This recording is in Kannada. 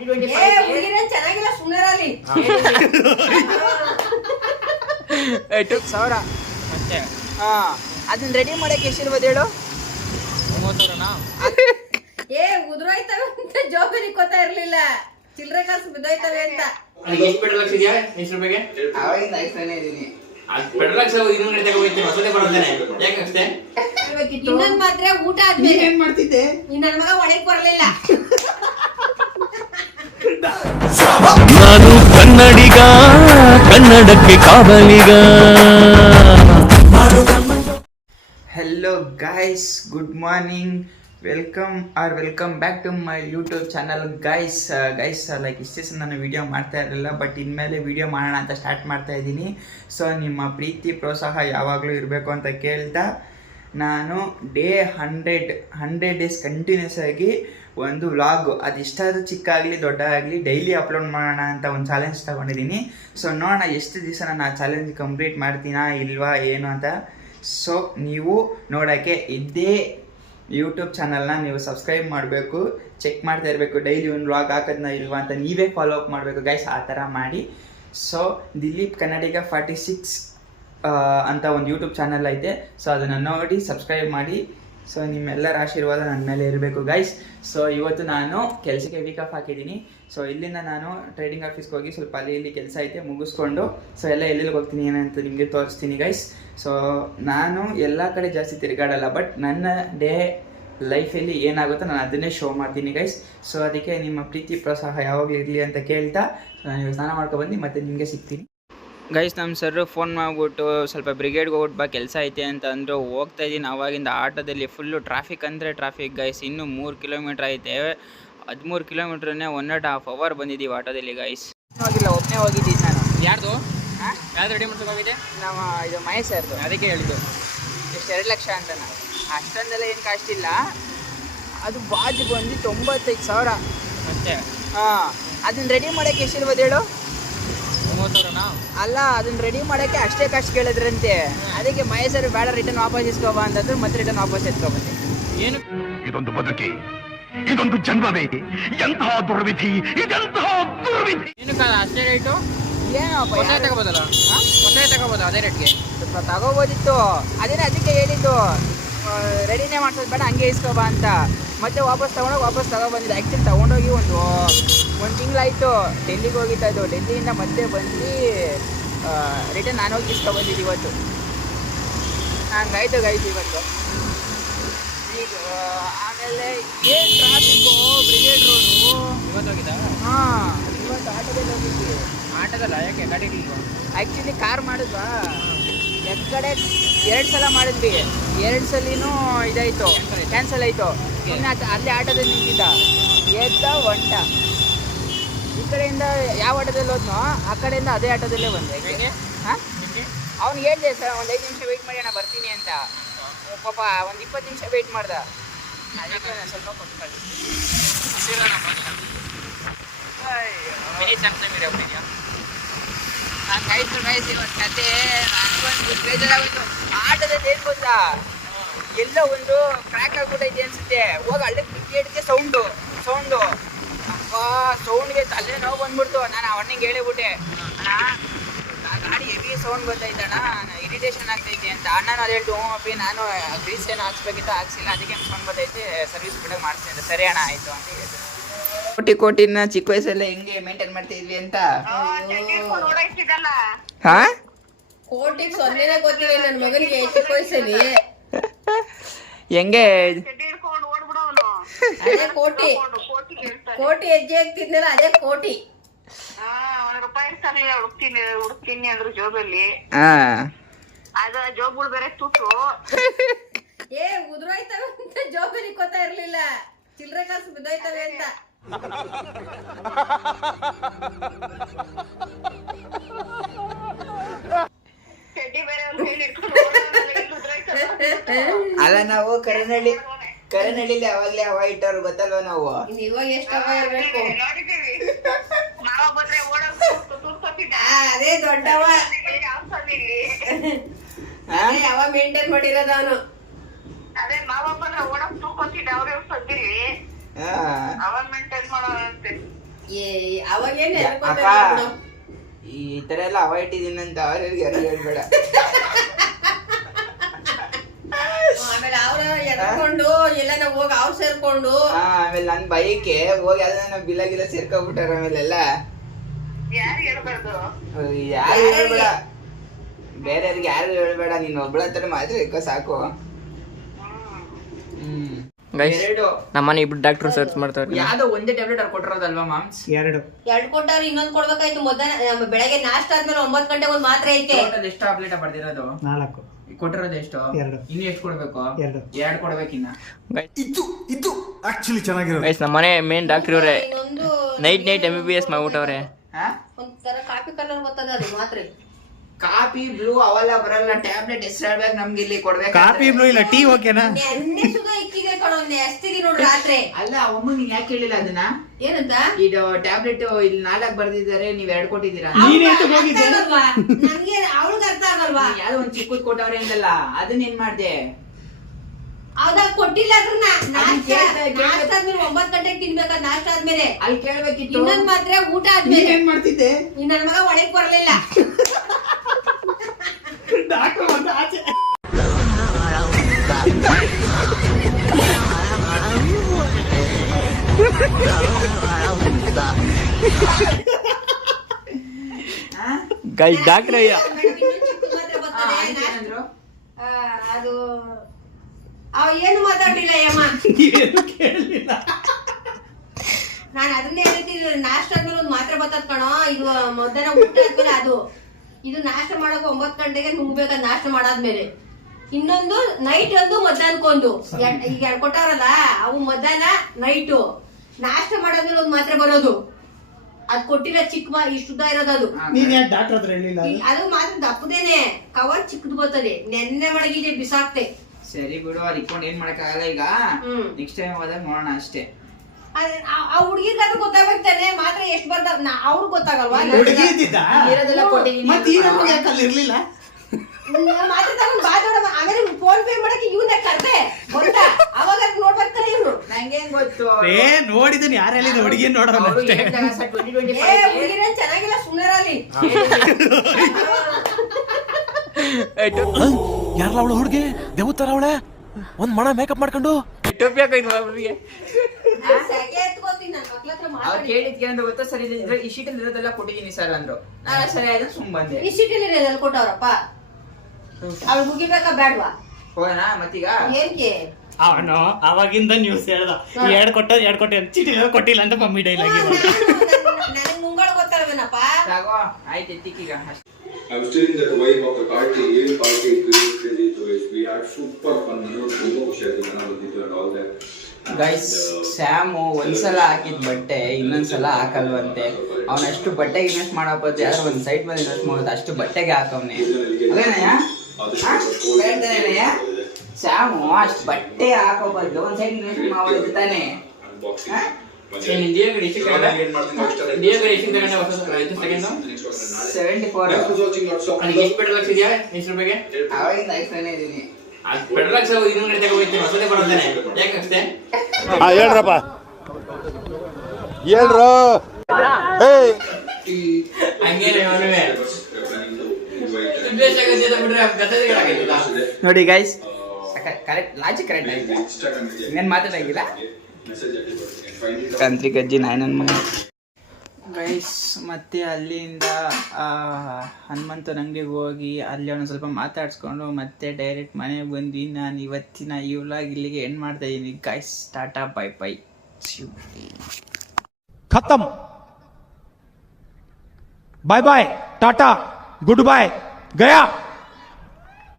ಚೆನ್ನಾಗಿಲ್ಲ ಸುಮ್ಮನೆ ಸಾವಿರ ಅಷ್ಟೇ. ಅದನ್ನ ರೆಡಿ ಮಾಡಕ್ಕೆ ಎಷ್ಟಿರ್ಬೋದು ಹೇಳು? 30,000 ಉದುರೋಯ್ತವೆ ಅಂತ ಜೋಬಲ್ಲಿ ಗೊತ್ತಾ ಇರ್ಲಿಲ್ಲ, ಚಿಲ್ಲರೆ ಕಾಸು ಬಿದ್ದೋಯ್ತವೆ ಅಂತ. ಪೆಟ್ರೋಲ್ ಹಾಕ್ಸಿದ್ಯಾ? ಎಷ್ಟು ರೂಪಾಯಿಗೆ? ಅವಾಗಿಂದ ಹಾಕ್ತಾನೆ ಇದೀನಿ. ಪೆಟ್ರೋಲ್ ಹಾಕ್ಸ ಇನ್ನೊಂದು ಗಂಟೆ ತಗೋಯ್ತೀನಿ, ಹೊಸದೇ ಬರೋದೇನೆ. ಯಾಕೆ ಅಷ್ಟೇ? ಇನ್ನೊಂದ್ ಮಾತ್ರ ಊಟ ಆದ್ಮೇಲೆ ಏನ್ ಮಾಡ್ತಿದ್ದೆ? ನನ್ನ ಮಗ ಒಳಗೆ ಬರಲಿಲ್ಲ. ನಾನು ಕನ್ನಡಿಗ, ಕನ್ನಡಕ್ಕೆ ಕಾವಲಿಗ. Hello guys, good morning, welcome back to my YouTube channel guys. Like ಇಷ್ಟೇ ನಾನು ವಿಡಿಯೋ ಮಾಡ್ತಾ ಇರಲಿಲ್ಲ, ಬಟ್ ಇನ್ಮೇಲೆ ವಿಡಿಯೋ ಮಾಡೋಣ ಅಂತ ಸ್ಟಾರ್ಟ್ ಮಾಡ್ತಾ ಇದ್ದೀನಿ. ಸೊ ನಿಮ್ಮ ಪ್ರೀತಿ ಪ್ರೋತ್ಸಾಹ ಯಾವಾಗಲೂ ಇರಬೇಕು ಅಂತ ಕೇಳ್ತಾ, ನಾನು ಡೇ 100 ಡೇಸ್ ಕಂಟಿನ್ಯೂಸ್ ಆಗಿ ಒಂದು ವ್ಲಾಗು, ಅದೆಷ್ಟಾದರೂ ಚಿಕ್ಕ ಆಗಲಿ ದೊಡ್ಡ ಆಗಲಿ ಡೈಲಿ ಅಪ್ಲೋಡ್ ಮಾಡೋಣ ಅಂತ ಒಂದು ಚಾಲೆಂಜ್ ತೊಗೊಂಡಿದ್ದೀನಿ. ಸೊ ನೋಡೋಣ ಎಷ್ಟು ದಿವಸ ನಾನು ಆ ಚಾಲೆಂಜ್ ಕಂಪ್ಲೀಟ್ ಮಾಡ್ತೀನಾ ಇಲ್ವಾ ಏನು ಅಂತ. ಸೊ ನೀವು ನೋಡೋಕ್ಕೆ ಇದ್ದೇ ಯೂಟ್ಯೂಬ್ ಚಾನಲ್ನ ನೀವು ಸಬ್ಸ್ಕ್ರೈಬ್ ಮಾಡಬೇಕು, ಚೆಕ್ ಮಾಡ್ತಾ ಇರಬೇಕು ಡೈಲಿ ಒಂದು ವ್ಲಾಗ್ ಹಾಕೋದನ್ನ ಇಲ್ವಾ ಅಂತ ನೀವೇ ಫಾಲೋ ಅಪ್ ಮಾಡಬೇಕು ಗೈಸ್, ಆ ಥರ ಮಾಡಿ. ಸೊ ದಿಲೀಪ್ ಕನ್ನಡಿಗ 46 ಅಂತ ಒಂದು ಯೂಟ್ಯೂಬ್ ಚಾನಲ್ ಐತೆ. ಸೊ ಅದನ್ನು ನೋಡಿ ಸಬ್ಸ್ಕ್ರೈಬ್ ಮಾಡಿ. ಸೊ ನಿಮ್ಮೆಲ್ಲರ ಆಶೀರ್ವಾದ ನನ್ನ ಮೇಲೆ ಇರಬೇಕು ಗೈಸ್. ಸೊ ಇವತ್ತು ನಾನು ಕೆಲಸಕ್ಕೆ ವೀಕ್ ಆಫ್ ಹಾಕಿದ್ದೀನಿ. ಸೊ ಇಲ್ಲಿಂದ ನಾನು ಟ್ರೇಡಿಂಗ್ ಆಫೀಸ್ಗೆ ಹೋಗಿ ಸ್ವಲ್ಪ ಇಲ್ಲಿ ಕೆಲಸ ಐತೆ ಮುಗಿಸ್ಕೊಂಡು, ಸೊ ಎಲ್ಲ ಎಲ್ಲೆಲ್ಲಿಗೆ ಹೋಗ್ತೀನಿ ಏನಂತ ನಿಮಗೆ ತೋರಿಸ್ತೀನಿ ಗೈಸ್. ಸೊ ನಾನು ಎಲ್ಲ ಕಡೆ ಜಾಸ್ತಿ ತಿರುಗಾಡಲ್ಲ, ಬಟ್ ನನ್ನ ಡೇ ಲೈಫಲ್ಲಿ ಏನಾಗುತ್ತೋ ನಾನು ಅದನ್ನೇ ಶೋ ಮಾಡ್ತೀನಿ ಗೈಸ್. ಸೊ ಅದಕ್ಕೆ ನಿಮ್ಮ ಪ್ರೀತಿ ಪ್ರೋತ್ಸಾಹ ಯಾವಾಗಲೂ ಇರಲಿ ಅಂತ ಕೇಳ್ತಾ ನಾನು ಸ್ನಾನ ಮಾಡ್ಕೊಬಂದು ಮತ್ತೆ ನಿಮಗೆ ಸಿಗ್ತೀನಿ ಗೈಸ್. ನಮ್ಮ ಸರ್ ಫೋನ್ ಮಾಡಿಬಿಟ್ಟು ಸ್ವಲ್ಪ ಬ್ರಿಗೇಡ್ಗೆ ಹೋಗ್ಬಿಟ್ಟು ಬಾ ಕೆಲಸ ಐತೆ ಅಂತ ಅಂದರು. ಹೋಗ್ತಾ ಇದ್ದೀನಿ. ಆವಾಗಿಂದ ಆಟೋದಲ್ಲಿ ಫುಲ್ಲು ಟ್ರಾಫಿಕ್ ಅಂದರೆ ಟ್ರಾಫಿಕ್ ಗೈಸ್. ಇನ್ನೂ 3 ಕಿಲೋಮೀಟ್ರ್ ಐತೆ. 13 ಕಿಲೋಮೀಟ್ರನ್ನೇ 1.5 ಅವರ್ ಬಂದಿದ್ದೀವಿ ಆಟೋದಲ್ಲಿ ಗೈಸ್. ಹೋಗಿಲ್ಲ, ಒಬ್ಬನೇ ಹೋಗಿದ್ದೀನಿ ನಾನು. ಯಾರ್ದು ಯಾವ್ದು ರೆಡಿ ಮಾಡ್ಸೋಕಾಗಿದೆ? ನಮ್ಮ ಇದು ಮಹೇಶ್ ಸರ್ದು. ಅದಕ್ಕೆ ಹೇಳಿದ್ದು ಎಷ್ಟು 2 ಲಕ್ಷ ಅಂತ. ನಾನು ಅಷ್ಟೊಂದೆಲ್ಲ ಏನು ಕಾಸ್ಟ್ ಇಲ್ಲ. ಅದು ಬಾಜು ಬಂದು 95,000 ಅಷ್ಟೇ. ಅದನ್ನ ರೆಡಿ ಮಾಡೋಕ್ಕೆ ಎಷ್ಟಿರ್ಬೋದು ಹೇಳು? 30,000 ಅಲ್ಲ, ಅದನ್ನ ರೆಡಿ ಮಾಡೋಕ್ಕೆ ಅಷ್ಟೇ ಕಾಸ್ಟ್ ಕೇಳಿದ್ರಂತೆ. ಅದಕ್ಕೆ ಮಹೇಶರು ಬೇಡ, ರಿಟರ್ನ್ ವಾಪಸ್ ಇಸ್ಕೊಬಾ ಅಂತಂದ್ರು. ಮತ್ತೆ ರಿಟರ್ನ್ ವಾಪಸ್ ಎತ್ಕೊಬಂದೆ. ಏನು ಇದೊಂದು ಬದುಕಿ, ಇದೊಂದು ಜನ್ಮವೇ, ಎಂತಹ ದುರ್ವಿಧಿ, ಇದೆಂತಹ ದುರ್ವಿಧಿ. ಏನು ಕಾಲ ಅಷ್ಟೇ ರೇಟು? ಏನಪ್ಪ ಹೊಸ ತಗೋಬೋದಲ್ಲ? ಹೊಸ ತಗೋಬೋದು ಅದೇ ರೇಟ್ಗೆ ತಗೋಬೋದಿತ್ತು. ಅದಕ್ಕೆ ಹೇಳಿದ್ದು ರೆಡಿನೇ ಮಾಡ್ಸೋದು ಬೇಡ, ಹಂಗೆ ಇಸ್ಕೊಬಾ ಅಂತ. ಮತ್ತೆ ವಾಪಸ್ ತಗೊಬಂದಿದ್ದು. ಆ್ಯಕ್ಚುಲಿ ತೊಗೊಂಡೋಗಿ ಒಂದು ತಿಂಗಳಾಯಿತು. ಡೆಲ್ಲಿಗೆ ಹೋಗಿತ್ತು. ಅದು ಡೆಲ್ಲಿಯಿಂದ ಮತ್ತೆ ಬಂದು ರಿಟರ್ನ್ ನಾನು ಹೋಗಿ ಇಸ್ಕೊಬಂದಿದ್ದು ಇವತ್ತು. ಹಂಗಾಯ್ತು ಇವತ್ತು. ಈಗ ಆಮೇಲೆ ಏನು ಟ್ರಾಫಿಕ್ಕು, ಬ್ರಿಗೇಡ್ ರೋಡು. ಇವತ್ತು ಹೋಗಿದ್ದ? ಹಾಂ, ಇವತ್ತು ಆಟೋದಲ್ಲಿ ಹೋಗಿದ್ವಿ. ಆಟೋದಲ್ಲ, ಯಾಕೆ ಗಾಡಿ ಇಲ್ವಾ? ಆ್ಯಕ್ಚುಲಿ ಕಾರ್ ಮಾಡಿದ್ವಾ, ಕಡೆ 2 ಸಲ ಮಾಡಿದ್ವಿ. 2 ಸಲಿನೂ ಇದಾಯಿತು, ಕ್ಯಾನ್ಸಲ್ ಆಯಿತು. ಸುಮ್ಮನೆ ಅಲ್ಲೇ ಆಟೋದಲ್ಲಿ ನಿಂತಿದ್ದ, ಎದ್ದ ಒಂಟ. ಈ ಕಡೆಯಿಂದ ಯಾವ ಆಟೋದಲ್ಲಿ ಹೋದ್ನೋ ಆ ಕಡೆಯಿಂದ ಅದೇ ಆಟೋದಲ್ಲೇ ಬಂದೆ. ಹಾಂ, ಅವ್ನಿಗೆ ಹೇಳಿದೆ ಸರ್ ಒಂದು 5 ನಿಮಿಷ ವೆಯ್ಟ್ ಮಾಡಿ ಅಣ್ಣ ಬರ್ತೀನಿ ಅಂತ. ಪಾಪ ಒಂದು 20 ನಿಮಿಷ ವೆಯ್ಟ್ ಮಾಡ್ದ. ಅದಕ್ಕೆ ನಾನು ಸ್ವಲ್ಪ ಕೊಟ್ಟು ಹಂಗಾಯ್ತು ಗೈಸ್ ಇವತ್ತು ಕತೆ. ನನಗೊಂದು ಬೇಜಾರಾಗೋಯ್ತು. ಆಟೋದಲ್ಲಿ ಏನು ಗೊತ್ತಾ, ಎಲ್ಲೋ ಒಂದು ಕ್ರ್ಯಾಕ್ ಆಗ್ಬಿಟ್ಟೈತೆ ಅನ್ಸುತ್ತೆ. ಹೋಗಿ ಅಲ್ಲೇ ಕ್ರಿಕೆಟ್ಗೆ ಸೌಂಡು ಅಪ್ಪ, ಸೌಂಡ್ಗೆ ತಲೆ ನೋವು ಬಂದ್ಬಿಡ್ತು. ನಾನು ಅವನಿಗೆ ಹೇಳಿಬಿಟ್ಟೆ, ಅಣ್ಣ ಆ ಗಾಡಿ ಹೆವಿ ಸೌಂಡ್ ಬಂದೈತಣ್ಣ, ಇರಿಟೇಷನ್ ಆಗ್ತೈತೆ ಅಂತ. ಅಣ್ಣನ ಅದು ಹೇಳ್ತು, ಅಪ್ಪಿ ನಾನು ಗ್ರೀಸ್ ಏನು ಹಾಕ್ಸ್ಬೇಕಿತ್ತು, ಹಾಕ್ಸಿಲ್ಲ, ಅದಕ್ಕೆ ಸೌಂಡ್ ಬಂದೈತೆ, ಸರ್ವಿಸ್ ಬಿಡೋಕೆ ಮಾಡಿಸ್ತೀನಿ ಅಂತ. ಸರಿ ಅಣ್ಣ ಆಯಿತು ಅಂತ ಹೇಳಿದ್ರು. ಕೋಟಿನ ಚಿಕ್ಕ ವಯಸ್ಸಲ್ಲೇ ಹೆಂಗೆ ಮೇಂಟೈನ್ ಮಾಡ್ತಾ ಇದ್ವಿ ಅಂತ. ಹಾ, ಕೋಟಿ ಸೊನ್ನೆನೇ ಗೊತ್ತಿಲ್ಲ ನನ್ನ ಮಗನಿಗೆ ಚಿಕ್ಕ ವಯಸ್ಸಲ್ಲಿ. ಹೆಂಗೆ ಅದೇ ಕೋಟಿ ಹೆಜ್ಜೆ ಆಗ್ತಿದ್ನಲ್ಲ, ಅದೇ ಕೋಟಿ. ಹುಡುಕ್ತೀನಿ ಅಂದ್ರು ಜೋಬಲ್ಲಿ. ಅದ ಜೋಬುಗಳು ಬೇರೆ ತುಟ್ಟು ಉದುರೋಯ್ತವೆ ಅಂತ ಜೋಬಲ್ಲಿ ಗೊತ್ತಾ ಇರ್ಲಿಲ್ಲ, ಚಿಲ್ಲರೆ ಕಾಸು ಬಿದ್ದೋಯ್ತವೆ ಅಂತ. ಚಡ್ಡಿ ಬೇರೆ ಅಲ್ಲ, ನಾವು ಕರನಹಳ್ಳಿಲಿ ಅವಾಗ್ಲೇ ಹವಾ ಇಟ್ಟವ್ರು ಗೊತ್ತಲ್ವ ನಾವು. ಇವಾಗ ಎಷ್ಟಪ್ಪ ಇರ್ಬೇಕು? ನೋಡಿದ್ದೀವಿ. ಮಾವ ಬಂದ್ರೆ ಅದೇ ದೊಡ್ಡವ, ಯಾವ ಮೇಂಟೈನ್ ಮಾಡಿರೋದ ಅವನು. ಅದೇ ಮಾವ ಬಂದ್ರೆ ಓಡಕ್ ತೂಕೊತಿದ್ದ, ಅವ್ರೇ ಸದ್ದಿರಿ ಅವಾಗ ಮೇಂಟೈನ್ ಮಾಡೋದಂತೆ. ಅವಾಗೇನು ಅಕ್ಕ ಈ ತರ ಎಲ್ಲ ಅವಾಯ್ಡ್ ಇದೀನಿ ಅಂತ ಅವ್ರಿಗೆ ಯಾರು ಹೇಳ್ಬೇಡ. ಆಮೇಲೆ ಅವ್ರ ಎಡ್ಕೊಂಡು ಎಲ್ಲಾನ ಹೋಗಿ ಅವ್ರು ಸೇರ್ಕೊಂಡು ಆಮೇಲೆ ನನ್ ಬೈಕೆ ಹೋಗಿ ಅದನ್ನ ಬಿಲ್ಲ ಗಿಲ್ಲ ಸೇರ್ಕೊಂಡ್ಬಿಟ್ಟಾರ ಆಮೇಲೆಲ್ಲ. ಯಾರು ಹೇಳ್ಬಾರ್ದು. ಯಾರು ಹೇಳ್ಬೇಡ, ಬೇರೆಯವ್ರಿಗೆ ಯಾರು ಹೇಳ್ಬೇಡ, ನೀನ್ ಒಬ್ಳ ಹತ್ರ ಮಾತ್ರ ಇಕ್ಕೋ ಸಾಕು. ಎರಡು ನಮ್ಮನೆ ಇಬ್ರು ಡಾಕ್ಟರ್ ಸರ್ಚ್ ಮಾಡ್ತಾರೆ. ಯಾವ್ದೋ ಒಂದೇ ಟ್ಯಾಬ್ಲೆಟ್ ಅವ್ರು ಕೊಟ್ಟಿರೋದಲ್ವಾ ಮಾಮ್ಸ್? ಎರಡು ಕೊಟ್ಟಾರ, ಇನ್ನೊಂದ್ ಕೊಡ್ಬೇಕಾಯ್ತು. ಬೆಳಗ್ಗೆ ನಾಷ್ಟ ಆದ್ಮೇಲೆ 9 ಗಂಟೆಗೆ ಒಂದ್ ಮಾತ್ರೆ ಐತೆ. ಎಷ್ಟು ಟ್ಯಾಬ್ಲೆಟ್ ಬರ್ದಿರೋದು? 4 ಕೊಟ್ಟಿರೋದು ಎಷ್ಟು? 2. ಇನ್ನು ಎಷ್ಟು ಕೊಡ್ಬೇಕು? 2 ಕೊಡ್ಬೇಕಿನ್ನ. ಇದು ಆಕ್ಚುಲಿ ಚೆನ್ನಾಗಿರೋದು. ಗೈಸ್ ನಮ್ಮನೆ ಮೇನ್ ಡಾಕ್ಟರ್ ಇವ್ರೆ. ಇನ್ನೊಂದು ನೈಟ್ MBBS ಮಾಡ್ಬಿಟ್ಟವ್ರೆ. ಒಂಥರ ಕಾಫಿ ಕಲರ್ ಬರ್ತದ ಅದು ಮಾತ್ರೆ. ಕಾಫಿ ಬ್ಲೂ ಅವೆಲ್ಲ ಬರಲ್ಲ. ಟ್ಯಾಬ್ಲೆಟ್ ಹೆಸರು ಹೇಳ್ಬೇಕು ನಮ್ಗೆ ಇಲ್ಲಿ ಕೊಡ್ಬೇಕು. ಕಾಫಿ ಬ್ಲೂ ಇಲ್ಲ ಟೀ ಓಕೆನಾ? ನೆನ್ನೆ ಸುಧಾ ಇಕ್ಕಿದೆ ಕಣೋ, ಎಷ್ಟಿಗೆ ನೋಡ್ರಿ ರಾತ್ರಿ. ಅಲ್ಲ ಅಮ್ಮ ನೀನ್ ಯಾಕೆ ಹೇಳಿಲ್ಲ ಅದನ್ನ? ಏನಂತ? ಇದು ಟ್ಯಾಬ್ಲೆಟ್ ಇಲ್ಲಿ 4 ಬರ್ದಿದ್ದಾರೆ, ನೀವ್ 2 ಕೊಟ್ಟಿದ್ದೀರಾ. ನಮ್ಗೆ ಅವಳಿಗೆ ಅರ್ಥ ಆಗಲ್ವಾ? ಯಾವ್ದೋ ಒಂದ್ ಚಿಕ್ಕದ್ ಕೊಟ್ಟವ್ರೆ ಅಂತಲ್ಲ, ಅದನ್ನ ಏನ್ ಮಾಡ್ದೆ? ಹೌದಾ, ಕೊಟ್ಟಿಲ್ಲ ಅದ್ರನ್ನ. ನಾಷ್ಟ ಆದ್ಮೇಲೆ 9 ಗಂಟೆಗೆ ತಿನ್ಬೇಕಾದ, ನಾಷ್ಟ ಆದ್ಮೇಲೆ. ಅಲ್ಲಿ ಕೇಳ್ಬೇಕಿತ್ತು. ಇನ್ನೊಂದ್ ಮಾತ್ರೆ ಊಟ ಆದ್ಮೇಲೆ. ಏನ್ ಮಾಡ್ತಿದ್ದೆ? ನನ್ ಮಗ ಒಳಗ್ ಬರಲಿಲ್ಲ. ಗೈಸ್ ಡಾಕ್ಟರ್ ಅದು ಏನು ಮಾತಾಡ್ಲಿಲ್ಲ ಯಮ್ಮ. ನಾನು ಅದನ್ನೇ ಹೇಳ್ತಿದ್ದೆ, ನಾಷ್ಟ ಆದ್ಮೇಲೆ ಒಂದ್ ಮಾತ್ರೆ ಬರ್ತದ ಕಣೋ, ಇದು ಮಧ್ಯಾಹ್ನ ಊಟ ಆದ್ಮೇಲೆ ಅದು. ಇದು ನಾಷ್ಟ ಮಾಡಕ್ 9 ಗಂಟೆಗೆ ನುಂಗ್ಬೇಕಾದ, ನಾಷ್ಟ ಮಾಡಾದ್ಮೇಲೆ. ಇನ್ನೊಂದು ನೈಟ್ ಒಂದು ಮಧ್ಯಾಹ್ನಕ್ಕೊಂದು. ಈಗ 2 ಕೊಟ್ಟಾರಲ್ಲ, ಅವು ಮಧ್ಯಾಹ್ನ ನೈಟು. ನಾಷ್ಟ ಮಾಡಾದ್ಮೇಲೆ ಒಂದ್ ಮಾತ್ರೆ ಬರೋದು. ಅದ್ ಕೊಟ್ಟಿಲ್ಲ, ಚಿಕ್ಕ ಇಷ್ಟುದ್ದ ಇರೋದು ಅದು. ನೀನ್ ಯಾಕೆ ಡಾಕ್ಟರ್ ಹತ್ರ ಹೇಳಿಲ್ಲ? ಅದು ಮಾತ್ರ ದಪ್ಪದೇನೆ, ಕವರ್ ಚಿಕ್ಕದು ಬರ್ತದೆ. ನೆನ್ನೆ ಮಡಗಿದೆ, ಬಿಸಾಕ್ತೆ. ಸರಿ ಬಿಡು, ಅಲ್ಲಿ ಇಟ್ಕೊಂಡು ಏನ್ ಮಾಡಕ್ಕಾಗಲ್ಲ. ಈಗ ನೆಕ್ಸ್ಟ್ ಟೈಮ್ ಹೋದಾಗ ನೋಡೋಣ ಅಷ್ಟೇ. ಆ ಹುಡ್ಗಿಗಾದ್ರೂ ಗೊತ್ತಾಗ್ಬೇಕು ತಾನೆ, ಮಾತ್ರ ಎಷ್ಟ್ ಬರ್ತಾವ ಅವ್ರಿಗೆ ಗೊತ್ತಾಗಲ್ವಾ? ಇರೋದೆಲ್ಲ ಕೊಟ್ಟಿದ್ದೀನಿ. ಇರ್ಲಿಲ್ಲ ಮಾತ್ರ ತಗೊಂಡ್ ಬಾ ದೊಡ್ಡ. ಆಮೇಲೆ ಫೋನ್ ಪೇ ಮಾಡಕ್ಕೆ ಇವನ್ನ ಕರ್ದೆ ಗೊತ್ತಾ? ಅವಾಗ ನೋಡ್ಬೇಕಾರೆ ಇವ್ರು. ನಂಗೇನ್ ಗೊತ್ತು? ನೋಡಿದೀನಿ, ಯಾರು ಹೇಳಿದ ಹುಡುಗಿ ನೋಡೋಣ ಅಷ್ಟೇ. ಹುಡುಗಿನ ಚೆನ್ನಾಗಿಲ್ಲ, ಸುಮ್ಮನೆ ಯಾರಲ್ಲ ಅವಳು ಹುಡುಗಿ ದೇವತರ ಅವಳೆ ಒಂದ್ ಮಣ ಮೇಕಪ್ ಮಾಡ್ಕೊಂಡು ಟೋಪಿ ಹಾಕಿ ಸೆಕೆ ಎತ್ಕೋತೀನಿ ನನ್ನ ಮಕ್ಳ ಹತ್ರ ಅವ್ರು ಮಾತಾಡಿ. ಕೇಳಿದ್ಕೆ ಅಂತ ಗೊತ್ತಾ? ಸರಿ ಈ ಶೀಟಲ್ಲಿ ಇರೋದೆಲ್ಲ ಕೊಟ್ಟಿದ್ದೀನಿ ಸರ್ ಅಂದ್ರು. ನಾನು ಸರಿ ಆಯ್ತು ಸುಮ್ ಬಂದೆ. ಈ ಸಿಟಿಲಿ ಎಲ್ಲಿ ಕೊಟ್ಟವ್ರಪ್ಪ? ಅವ್ಳು ಮುಗಿಬೇಕಾ ಬೇಡ್ವಾ? ಹೋಗೋಣ ಮತ್ತೀಗ? ಏನ್ಕೆ? ಅವನು ಅವಾಗಿಂದ ನ್ಯೂಸ್ ಹೇಳ್ದ, 2 ಕೊಟ್ಟೆ ಚೀಟಿ ಕೊಟ್ಟಿಲ್ಲ ಅಂತ ಮಮ್ಮಿ ಡೈಲಾಗ್. ನನಗೆ ಮುಂಗಳು ಗೊತ್ತಾಗಬೇನಪ್ಪ. ಸಾಗೋ ಆಯ್ತು, ಎತ್ತಿಕ್ಕೀಗ ಅಷ್ಟೇ. I was telling that the vibe of the party crazy to it. We had super fun. ತುಂಬಾ ಖುಷಿ ಆಯ್ತು, ಜನ ಬಂದಿದ್ರು and all that. Guys, same ಒಂದ್ಸಲ ಹಾಕಿದ್ ಬಟ್ಟೆ ಇನ್ನೊಂದ್ಸಲ ಹಾಕಲ್ವಂತೆ. ಅವನಷ್ಟು ಬಟ್ಟೆಗೆ ಇನ್ವೆಸ್ಟ್ ಮಾಡೋದು ಯಾರು ಒಂದ್ ಸೈಡ್ ಮೇಲೆ ಇನ್ವೆಸ್ಟ್ ಮಾಡೋದು, ಅಷ್ಟು ಬಟ್ಟೆಗೆ ಹಾಕವ್ನೆ. ಸ್ಯಾಮು ಅಷ್ಟು ಬಟ್ಟೆ ಹಾಕೋಬಾರ್ದು, ಒಂದ್ ಸೈಡ್ ಇನ್ವೆಸ್ಟ್ ಮಾಡೋದು ತಾನೆ. ಹೇಳ್ರಪ್ಪ ಹೇಳ್ರ ನೋಡಿ ಗೈಸ್, ಕರೆಕ್ಟ್ ಲಾಜಿಕ್ ಕರೆಕ್ಟ್ ಆಗಿದೆ, ಇನ್ನೇನು ಮಾತಾಡಂಗಿಲ್ಲ. ಕಂತ್ರಿ ಗಜ್ಜಿ ನಾಯನನ್ ಮಗ. ಗೈಸ್ ಮತ್ತೆ ಅಲ್ಲಿಂದ ಹನುಮಂತನ ಅಂಗಡಿಗೆ ಹೋಗಿ ಅಲ್ಲಿ ಒಂದು ಸ್ವಲ್ಪ ಮಾತಾಡ್ಸ್ಕೊಂಡು ಮತ್ತೆ ಡೈರೆಕ್ಟ್ ಮನೆಗೆ ಬಂದು ನಾನು ಇವತ್ತಿನ ಈ ವ್ಲಾಗ್ ಇಲ್ಲಿಗೆ ಎಂಡ್ ಮಾಡ್ತಾ ಇದ್ದೀನಿ. ಗೈಸ್ ಟಾಟಾ ಬೈ ಬೈ, ಖತಮ್, ಬಾಯ್ ಬಾಯ್, ಟಾಟಾ, ಗುಡ್ ಬಾಯ್, ಗಯಾ.